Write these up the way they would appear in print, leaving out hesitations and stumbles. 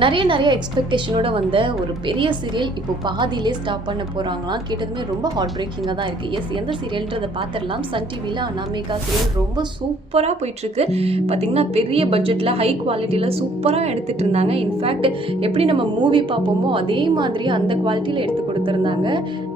நிறைய எக்ஸ்பெக்டேஷனோட வந்த ஒரு பெரிய சீரியல் இப்போ பாதியிலே ஸ்டாப் பண்ண போகிறாங்களாம். கேட்டதுமே ரொம்ப ஹார்ட் பிரேக்கிங்காக தான் இருக்குது. எஸ், எந்த சீரியல்ன்றதை பார்த்துடலாம். சன் டிவியில் அனாமிகா சீரியல் ரொம்ப சூப்பராக போயிட்டுருக்கு. பார்த்திங்கன்னா பெரிய பட்ஜெட்டில் ஹை குவாலிட்டியில் சூப்பராக எடுத்துகிட்டு இருந்தாங்க. இன்ஃபேக்ட் எப்படி நம்ம மூவி பார்ப்போமோ அதே மாதிரி அந்த குவாலிட்டியில் எடுத்து கொடுத்துருந்தாங்க.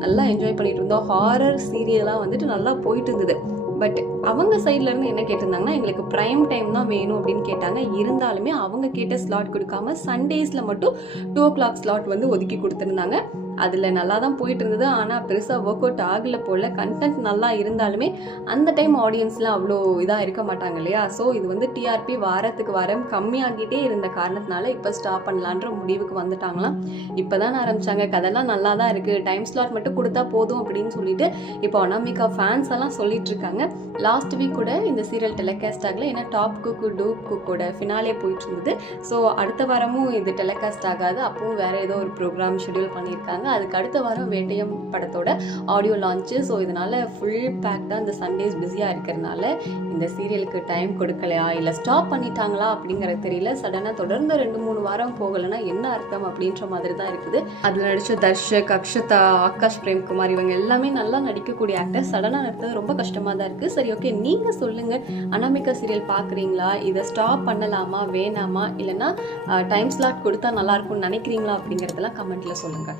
நல்லா என்ஜாய் பண்ணிட்டு இருந்தோம். ஹாரர் சீரியலாக வந்துட்டு நல்லா போயிட்டு இருந்தது. பட் அவங்க சைட்லேருந்து என்ன கேட்டிருந்தாங்கன்னா, எங்களுக்கு ப்ரைம் டைம் தான் வேணும் அப்படின்னு கேட்டாங்க. இருந்தாலுமே அவங்க கேட்ட ஸ்லாட் கொடுக்காம சண்டேஸில் மட்டும் 2 o'clock ஸ்லாட் வந்து ஒதுக்கி கொடுத்துருந்தாங்க. அதில் நல்லா தான் போயிட்டு இருந்தது. ஆனால் பெருசாக ஒர்க் அவுட் ஆகலை போல். கண்டென்ட் நல்லா இருந்தாலுமே அந்த டைம் ஆடியன்ஸ்லாம் அவ்வளோ இதாக இருக்க மாட்டாங்க இல்லையா? ஸோ இது வந்து டிஆர்பி வாரத்துக்கு வாரம் கம்மியாகிட்டே இருந்த காரணத்தினால இப்போ ஸ்டாப் பண்ணலான்ற முடிவுக்கு வந்துட்டாங்களாம். இப்போ தான் ஆரம்பித்தாங்க. கதெல்லாம் நல்லா தான் இருக்குது, டைம் ஸ்லாட் மட்டும் கொடுத்தா போதும் அப்படின்னு சொல்லிட்டு இப்போ அனாமிகா ஃபேன்ஸ் எல்லாம் சொல்லிட்டு இருக்காங்க. லாஸ்ட் வீக் கூட இந்த சீரியல் டெலிகாஸ்ட் ஆகலை. ஏன்னா டாப் குக்கு டூப் குக்கோட ஃபினாலே போயிட்டு இருந்தது. ஸோ அடுத்த வாரமும் இது டெலிகாஸ்ட் ஆகாது. அப்பவும் வேறு ஏதோ ஒரு ப்ரோக்ராம் ஷெடியூல் பண்ணியிருக்காங்க. அதுக்கு அடுத்த வாரம் வேட்டையம் படத்தோட ஆடியோ லான்ச்சு. ஸோ இதனால் ஃபுல் பேக்டாக இந்த சண்டேஸ் பிஸியாக இருக்கிறதுனால இந்த சீரியலுக்கு டைம் கொடுக்கலையா இல்லை ஸ்டாப் பண்ணிட்டாங்களா அப்படிங்கிறது தெரியல. சடனாக தொடர்ந்து 2-3 வாரம் போகலைன்னா என்ன அர்த்தம் அப்படின்ற மாதிரி தான் இருக்குது. அதில் நடித்த தர்ஷக், அக்ஷதா, ஆகாஷ் பிரேம்குமார் இவங்க எல்லாமே நல்லா நடிக்கக்கூடிய ஆக்டர். சடனாக நடத்தது ரொம்ப கஷ்டமாக தான் இருக்குது. சரி, ஓகே, நீங்கள் சொல்லுங்கள், அனாமிகா சீரியல் பார்க்குறீங்களா? இதை ஸ்டாப் பண்ணலாமா வேணாமா, இல்லைன்னா டைம் ஸ்லாட் கொடுத்தா நல்லாயிருக்கும்னு நினைக்கிறீங்களா அப்படிங்கிறதெல்லாம் கமெண்ட்டில் சொல்லுங்கள்.